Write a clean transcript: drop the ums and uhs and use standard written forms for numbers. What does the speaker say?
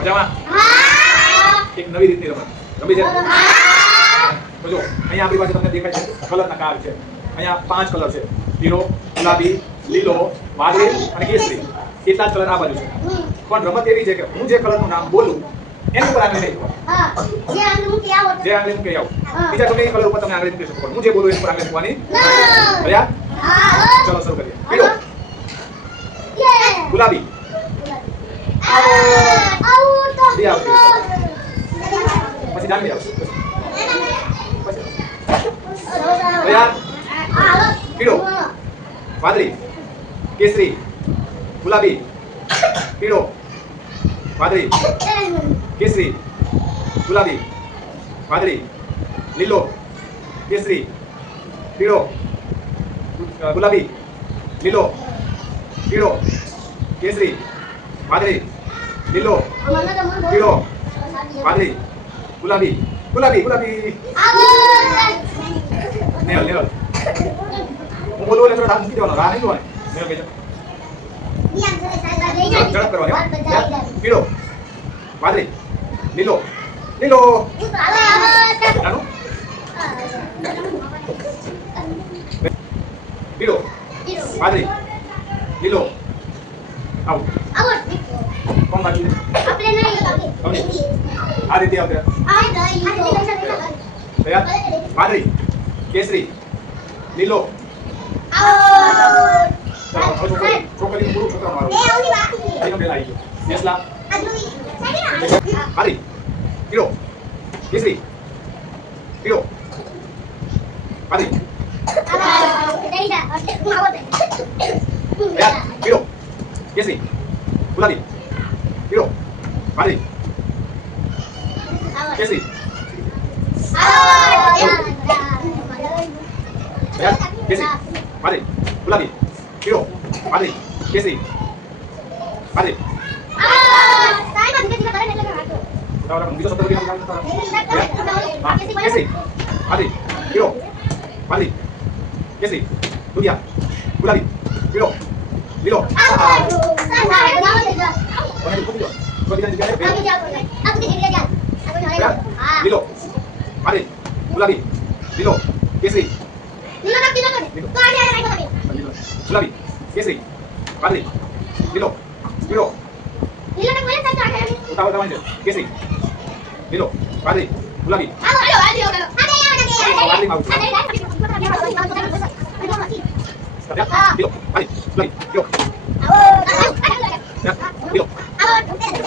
મજામાં? એક નવી રીતની રમત રમી છે. તો જો અહીંયા આપણી પાસે તમને દેખાય છે કલરના કાર્ડ છે. અહીંયા 5 કલર છે. પીળો, ગુલાબી, લીલો, વાદળી અને કેસરી. એટલા જ કલર આ બાજુ છે. પણ રમત એવી છે કે હું જે કલરનું નામ બોલું એની ઉપર આંગળી નહીં મૂકવાની. જે આંગળી મૂકી આવો. બીજા ગમે એ કલર ઉપર તમે આંગળી મૂકી શકો. હું જે બોલું એની ઉપર આંગળી મૂકવાની. તૈયાર? ચલો શરૂ કરીએ. પીળો, ગુલાબી, પછી જાંબલી આવશે. તૈયાર? પીળો, વાદળી, કેસરી, ગુલાબી, પીળો, વાદળી, કેસરી, ગુલાબી, વાદળી, લીલો, કેસરી, પીળો, ગુલાબી, લીલો, પીળો, કેસરી, વાદળી, લીલો, પીળો, વાદળી, ગુલાબી, ગુલાબી, ગુલાબી. નેલ નેલ હું બોલું એટલે થોડા હાથ મૂકી દેવાનો. રાહ નહીં જોવાની. નેલ કહેજો. ઝડપ કરવાની. પીળો, વાદળી, લીલો, લીલો. નાનું પીળો, વાદળી, લીલો. આવું કોણ બાકી આ રીતે આવશે. તૈયાર? વાદળી, કેસરી, લીલો. છોકરી પૂરું છોકરા મારું પેલા આવી ગયો. નેસલા, વાદળી, પીળો, કેસરી, પીળો, વાદળી, પીળો, કેસરી, ગુલાબી, પીળો, વાદળી, કેસરી. કેસરી, વાદળી, ગુલાબી, પીળો, વાદળી, કેસરી, વાદળી. બીજો શબ્દ કેસરી, વાદળી, પીળો, વાદળી, કેસરી, દુધિયા, ગુલાબી, પીળો, લીલો. લીલો, વાદળી, ગુલાબી, લીલો, કેસરી, ગુલાબી, કેસરી, વાદળી, લીલો, પીળો. ઉતાવળ કરવાની છે. કેસરી, લીલો, વાદળી, ગુલાબી. વાદળીમાં આવું છે. લીલો, વાદળી, ગુલાબી, લીલો.